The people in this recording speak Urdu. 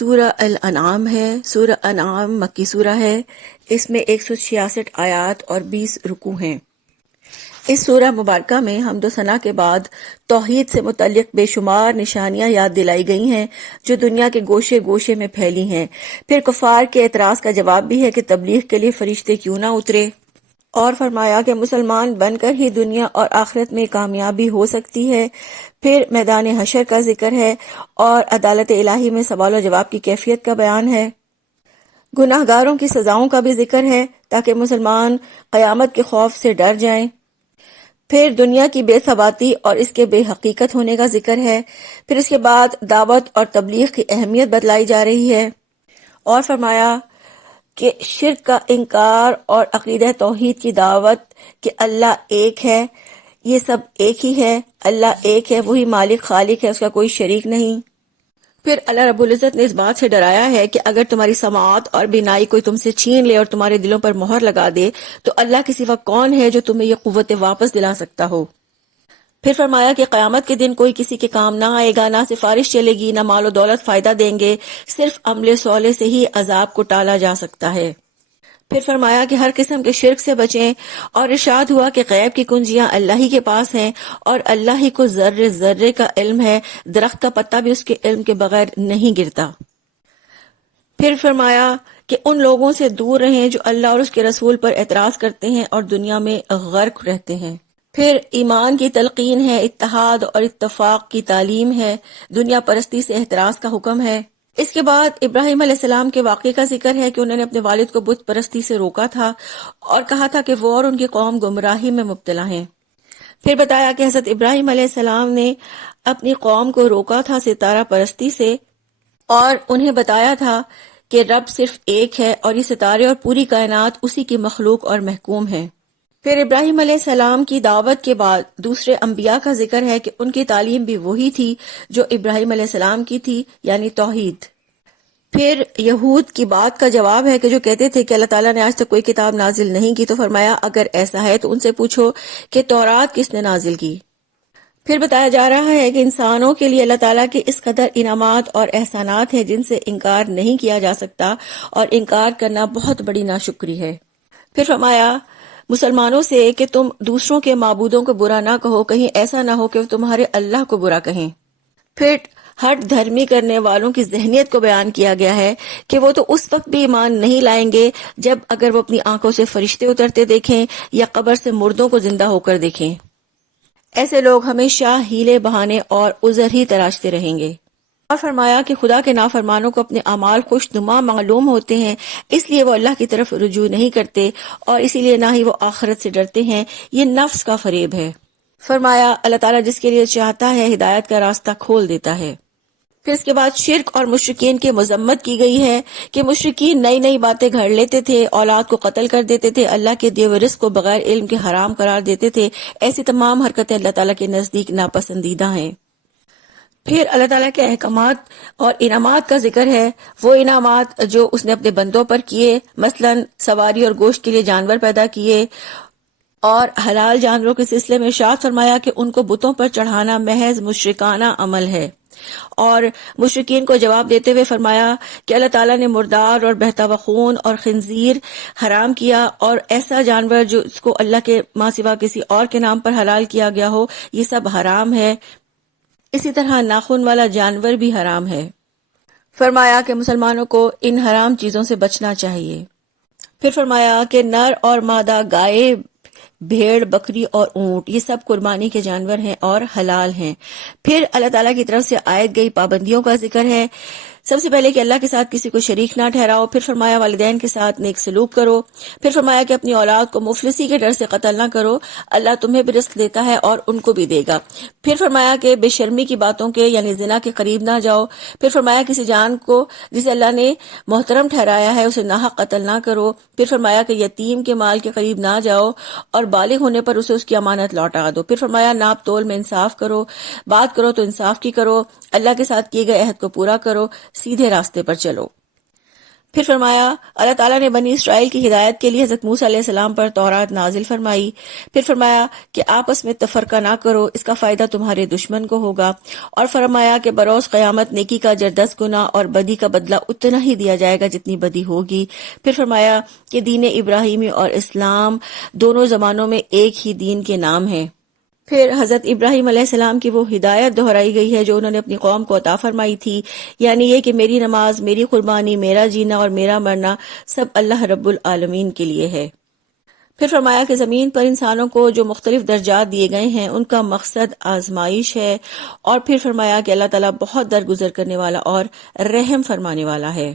سورہ الانعام ہے۔ سورہ انعام مکی سورہ ہے۔ اس میں 166 آیات اور 20 رکوع ہیں۔ اس سورہ مبارکہ میں حمد و ثنا کے بعد توحید سے متعلق بے شمار نشانیاں یاد دلائی گئی ہیں جو دنیا کے گوشے گوشے میں پھیلی ہیں۔ پھر کفار کے اعتراض کا جواب بھی ہے کہ تبلیغ کے لیے فرشتے کیوں نہ اترے، اور فرمایا کہ مسلمان بن کر ہی دنیا اور آخرت میں کامیابی ہو سکتی ہے۔ پھر میدان حشر کا ذکر ہے اور عدالت الہی میں سوال و جواب کی کیفیت کا بیان ہے۔ گناہ گاروں کی سزاؤں کا بھی ذکر ہے تاکہ مسلمان قیامت کے خوف سے ڈر جائیں۔ پھر دنیا کی بے ثباتی اور اس کے بے حقیقت ہونے کا ذکر ہے۔ پھر اس کے بعد دعوت اور تبلیغ کی اہمیت بتلائی جا رہی ہے، اور فرمایا کہ شرک کا انکار اور عقیدہ توحید کی دعوت کہ اللہ ایک ہے، یہ سب ایک ہی ہے، اللہ ایک ہے، وہی مالک خالق ہے، اس کا کوئی شریک نہیں۔ پھر اللہ رب العزت نے اس بات سے ڈرایا ہے کہ اگر تمہاری سماعت اور بینائی کوئی تم سے چھین لے اور تمہارے دلوں پر مہر لگا دے تو اللہ کے سوا کون ہے جو تمہیں یہ قوت واپس دلا سکتا ہو۔ پھر فرمایا کہ قیامت کے دن کوئی کسی کے کام نہ آئے گا، نہ سفارش چلے گی، نہ مال و دولت فائدہ دیں گے، صرف عمل صالح سے ہی عذاب کو ٹالا جا سکتا ہے۔ پھر فرمایا کہ ہر قسم کے شرک سے بچیں، اور ارشاد ہوا کہ غیب کی کنجیاں اللہ ہی کے پاس ہیں اور اللہ ہی کو ذرے ذرے کا علم ہے، درخت کا پتا بھی اس کے علم کے بغیر نہیں گرتا۔ پھر فرمایا کہ ان لوگوں سے دور رہیں جو اللہ اور اس کے رسول پر اعتراض کرتے ہیں اور دنیا میں غرق رہتے ہیں۔ پھر ایمان کی تلقین ہے، اتحاد اور اتفاق کی تعلیم ہے، دنیا پرستی سے احتراز کا حکم ہے۔ اس کے بعد ابراہیم علیہ السلام کے واقعے کا ذکر ہے کہ انہوں نے اپنے والد کو بت پرستی سے روکا تھا اور کہا تھا کہ وہ اور ان کی قوم گمراہی میں مبتلا ہیں۔ پھر بتایا کہ حضرت ابراہیم علیہ السلام نے اپنی قوم کو روکا تھا ستارہ پرستی سے، اور انہیں بتایا تھا کہ رب صرف ایک ہے اور یہ ستارے اور پوری کائنات اسی کی مخلوق اور محکوم ہے۔ پھر ابراہیم علیہ السلام کی دعوت کے بعد دوسرے انبیاء کا ذکر ہے کہ ان کی تعلیم بھی وہی تھی جو ابراہیم علیہ السلام کی تھی، یعنی توحید۔ پھر یہود کی بات کا جواب ہے کہ جو کہتے تھے کہ اللہ تعالیٰ نے آج تک کوئی کتاب نازل نہیں کی، تو فرمایا اگر ایسا ہے تو ان سے پوچھو کہ تورات کس نے نازل کی۔ پھر بتایا جا رہا ہے کہ انسانوں کے لیے اللہ تعالیٰ کے اس قدر انعامات اور احسانات ہیں جن سے انکار نہیں کیا جا سکتا، اور انکار کرنا بہت بڑی ناشکری ہے۔ پھر فرمایا مسلمانوں سے کہ تم دوسروں کے معبودوں کو برا نہ کہو، کہیں ایسا نہ ہو کہ وہ تمہارے اللہ کو برا کہیں۔ پھر ہٹ دھرمی کرنے والوں کی ذہنیت کو بیان کیا گیا ہے کہ وہ تو اس وقت بھی ایمان نہیں لائیں گے جب اگر وہ اپنی آنکھوں سے فرشتے اترتے دیکھیں یا قبر سے مردوں کو زندہ ہو کر دیکھیں۔ ایسے لوگ ہمیشہ ہیلے بہانے اور عذر ہی تراشتے رہیں گے۔ اور فرمایا کہ خدا کے نافرمانوں کو اپنے اعمال خوش نما معلوم ہوتے ہیں، اس لیے وہ اللہ کی طرف رجوع نہیں کرتے، اور اسی لیے نہ ہی وہ آخرت سے ڈرتے ہیں، یہ نفس کا فریب ہے۔ فرمایا اللہ تعالیٰ جس کے لیے چاہتا ہے ہدایت کا راستہ کھول دیتا ہے۔ پھر اس کے بعد شرک اور مشرکین کی مذمت کی گئی ہے کہ مشرکین نئی نئی باتیں گھڑ لیتے تھے، اولاد کو قتل کر دیتے تھے، اللہ کے دیے ہوئے رزق کو بغیر علم کے حرام قرار دیتے تھے۔ ایسی تمام حرکتیں اللہ تعالیٰ کے نزدیک ناپسندیدہ ہیں۔ پھر اللہ تعالیٰ کے احکامات اور انعامات کا ذکر ہے، وہ انعامات جو اس نے اپنے بندوں پر کیے، مثلا سواری اور گوشت کے لیے جانور پیدا کیے، اور حلال جانوروں کے سلسلے میں ارشاد فرمایا کہ ان کو بتوں پر چڑھانا محض مشرکانہ عمل ہے۔ اور مشرکین کو جواب دیتے ہوئے فرمایا کہ اللہ تعالیٰ نے مردار اور بہتا ہوا خون اور خنزیر حرام کیا، اور ایسا جانور جو اس کو اللہ کے ماں سوا کسی اور کے نام پر حلال کیا گیا ہو، یہ سب حرام ہے۔ اسی طرح ناخن والا جانور بھی حرام ہے۔ فرمایا کہ مسلمانوں کو ان حرام چیزوں سے بچنا چاہیے۔ پھر فرمایا کہ نر اور مادہ گائے، بھیڑ، بکری اور اونٹ یہ سب قربانی کے جانور ہیں اور حلال ہیں۔ پھر اللہ تعالیٰ کی طرف سے عائد گئی پابندیوں کا ذکر ہے۔ سب سے پہلے کہ اللہ کے ساتھ کسی کو شریک نہ ٹھہراؤ، پھر فرمایا والدین کے ساتھ نیک سلوک کرو، پھر فرمایا کہ اپنی اولاد کو مفلسی کے ڈر سے قتل نہ کرو، اللہ تمہیں بھی رزق دیتا ہے اور ان کو بھی دے گا۔ پھر فرمایا کہ بے شرمی کی باتوں کے یعنی زنا کے قریب نہ جاؤ، پھر فرمایا کسی جان کو جسے اللہ نے محترم ٹھہرایا ہے اسے ناحق قتل نہ کرو، پھر فرمایا کہ یتیم کے مال کے قریب نہ جاؤ اور بالغ ہونے پر اسے اس کی امانت لوٹا دو، پھر فرمایا ناپ تول میں انصاف کرو، بات کرو تو انصاف کی کرو، اللہ کے ساتھ کیے گئے عہد کو پورا کرو، سیدھے راستے پر چلو۔ پھر فرمایا اللہ تعالیٰ نے بنی اسرائیل کی ہدایت کے لیے حضرت موسیٰ علیہ السلام پر تورات نازل فرمائی. پھر فرمایا کہ آپس میں تفرقہ نہ کرو، اس کا فائدہ تمہارے دشمن کو ہوگا. اور فرمایا کہ بروز قیامت نیکی کا 10 گنا اور بدی کا بدلہ اتنا ہی دیا جائے گا جتنی بدی ہوگی. پھر فرمایا کہ دین ابراہیمی اور اسلام دونوں زمانوں میں ایک ہی دین کے نام ہیں. پھر حضرت ابراہیم علیہ السلام کی وہ ہدایت دہرائی گئی ہے جو انہوں نے اپنی قوم کو عطا فرمائی تھی، یعنی یہ کہ میری نماز، میری قربانی، میرا جینا اور میرا مرنا سب اللہ رب العالمین کے لیے ہے. پھر فرمایا کہ زمین پر انسانوں کو جو مختلف درجات دیے گئے ہیں ان کا مقصد آزمائش ہے. اور پھر فرمایا کہ اللہ تعالیٰ بہت درگزر کرنے والا اور رحم فرمانے والا ہے.